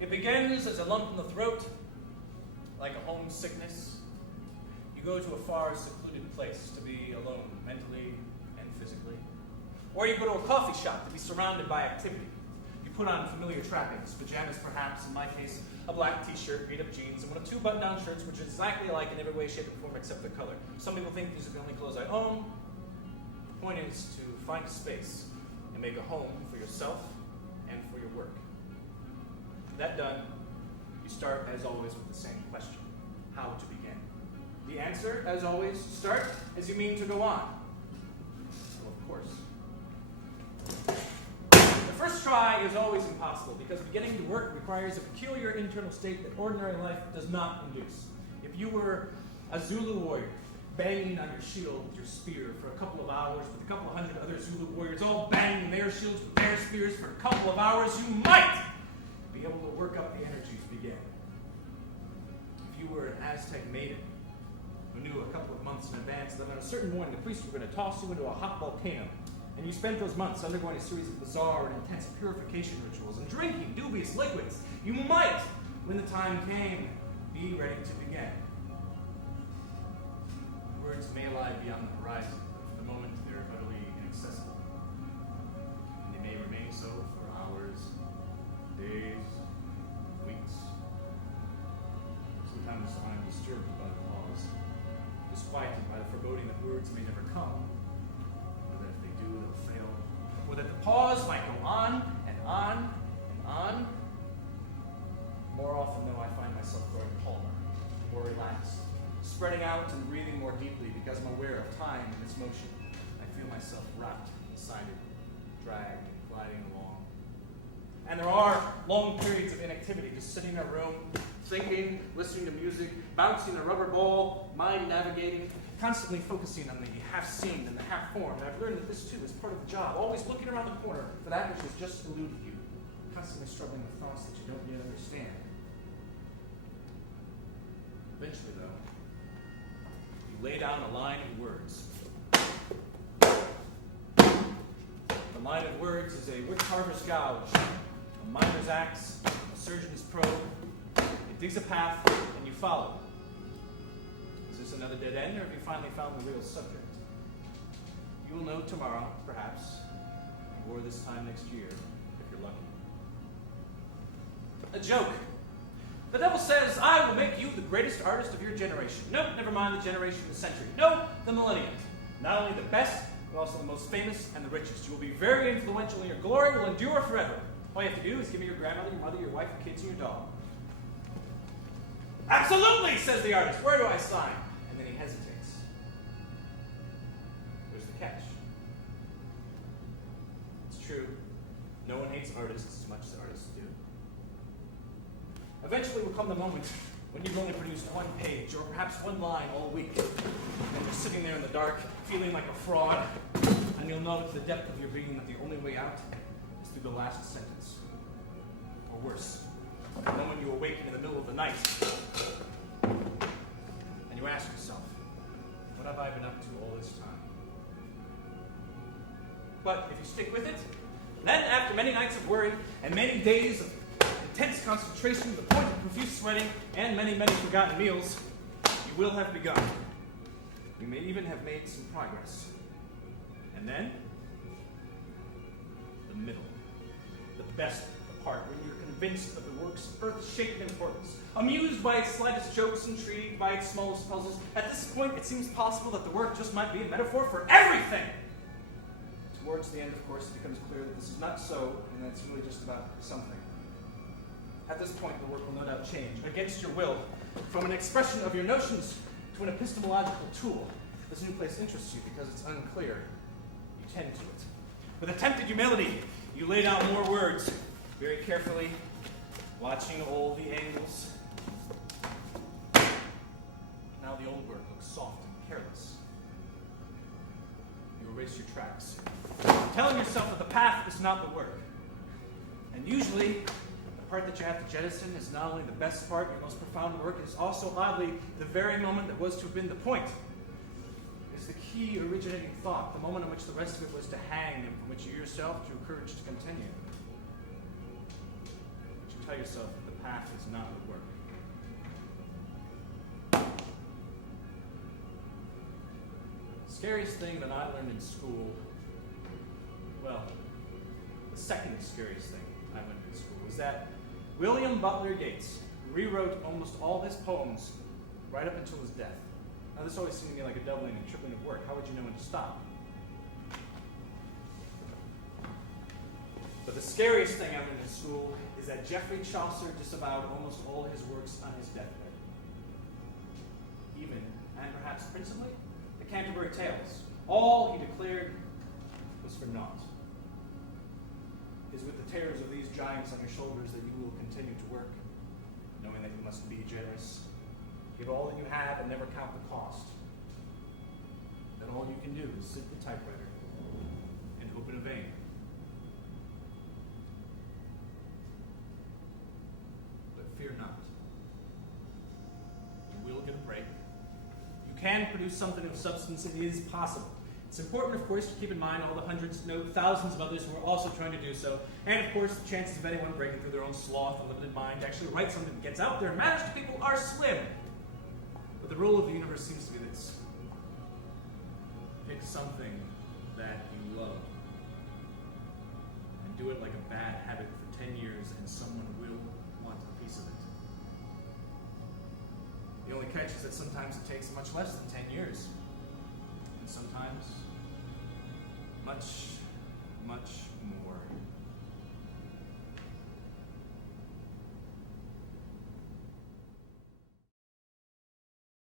It begins as a lump in the throat, like a homesickness. You go to a far, secluded place to be alone, mentally and physically. Or you go to a coffee shop to be surrounded by activity. You put on familiar trappings, pajamas perhaps, in my case, a black t-shirt, beat-up jeans, and one of two button-down shirts which are exactly alike in every way, shape, and form except the color. Some people think these are the only clothes I own. The point is to find a space and make a home for yourself and for your work. That done, you start, as always, with the same question: how to begin? The answer, as always, start as you mean to go on. Well, of course. The first try is always impossible because beginning to work requires a peculiar internal state that ordinary life does not induce. If you were a Zulu warrior, banging on your shield with your spear for a couple of hours with a couple of hundred other Zulu warriors all banging their shields with their spears for a couple of hours, you might be able to work up the energy to begin. If you were an Aztec maiden who knew a couple of months in advance that on a certain morning the priests were going to toss you into a hot volcano, and you spent those months undergoing a series of bizarre and intense purification rituals and drinking dubious liquids, you might, when the time came, be ready to begin. Words may lie beyond the horizon, but for the moment they're utterly inaccessible. And they may remain so for hours, days, weeks. Sometimes I am disturbed by the pause, disquieted by the foreboding that words may never come, or that if they do, they'll fail, or that the pause might go on and on and on. More often, though, I find myself growing calmer, more relaxed, spreading out and breathing more deeply because I'm aware of time and its motion. I feel myself wrapped inside it, dragged, gliding along. And there are long periods of inactivity, just sitting in a room, thinking, listening to music, bouncing a rubber ball, mind navigating, constantly focusing on the half-seen and the half-formed. I've learned that this, too, is part of the job, always looking around the corner for that which has just eluded you, constantly struggling with thoughts that you don't yet understand. Eventually, though, you lay down a line of words. The line of words is a wood carver's gouge, a miner's axe, a surgeon's probe. It digs a path, and you follow. Is this another dead end, or have you finally found the real subject? You will know tomorrow, perhaps, or this time next year, if you're lucky. A joke. The devil says, I will make you the greatest artist of your generation. No, never mind the generation of the century. No, the millennium. Not only the best, but also the most famous and the richest. You will be very influential, and your glory will endure forever. All you have to do is give me your grandmother, your mother, your wife, your kids, and your dog. Absolutely, says the artist. Where do I sign? And then he hesitates. There's the catch. It's true. No one hates artists as much as artists do. Eventually will come the moment when you've only produced one page or perhaps one line all week. And you're sitting there in the dark, feeling like a fraud, and you'll know to the depth of your being that the only way out is through the last sentence. Or worse. And then when you awaken in the middle of the night, and you ask yourself, what have I been up to all this time? But if you stick with it, then after many nights of worry and many days of intense concentration to the point of profuse sweating and many, many forgotten meals, you will have begun. You may even have made some progress. And then, the middle, the best part, when you're convinced of the work's earth-shaking importance, amused by its slightest jokes, intrigued by its smallest puzzles. At this point, it seems possible that the work just might be a metaphor for everything. Towards the end, of course, it becomes clear that this is not so, and that it's really just about something. At this point, the work will no doubt change, against your will, from an expression of your notions to an epistemological tool. This new place interests you because it's unclear. You tend to it. With attempted humility, you lay down more words, very carefully, watching all the angles. Now the old work looks soft and careless. You erase your tracks, telling yourself that the path is not the work. And usually, the part that you have to jettison is not only the best part, your most profound work, it is also, oddly, the very moment that was to have been the point. It is the key originating thought, the moment in which the rest of it was to hang, and from which you yourself drew courage to continue. But you tell yourself that the path is not the work. The scariest thing that I learned in school, well, the second scariest thing I learned in school was that William Butler Yeats rewrote almost all his poems right up until his death. Now this always seemed to me like a doubling and tripling of work. How would you know when to stop? But the scariest thing I learned in school is that Geoffrey Chaucer disavowed almost all his works on his deathbed. Even, and perhaps principally, the Canterbury Tales. All, he declared, was for naught. It is with the tears of these giants on your shoulders that you will continue to work, knowing that you must be generous. Give all that you have and never count the cost. That all you can do is sit the typewriter and hope in vain. But fear not. You will get a break. You can produce something of substance. It is possible. It's important, of course, to keep in mind all the hundreds, no, thousands of others who are also trying to do so. And, of course, the chances of anyone breaking through their own sloth and limited mind to actually write something that gets out there and matters to people are slim. But the rule of the universe seems to be this. Pick something that you love and do it like a bad habit for 10 years and someone will want a piece of it. The only catch is that sometimes it takes much less than 10 years. And sometimes much, much more.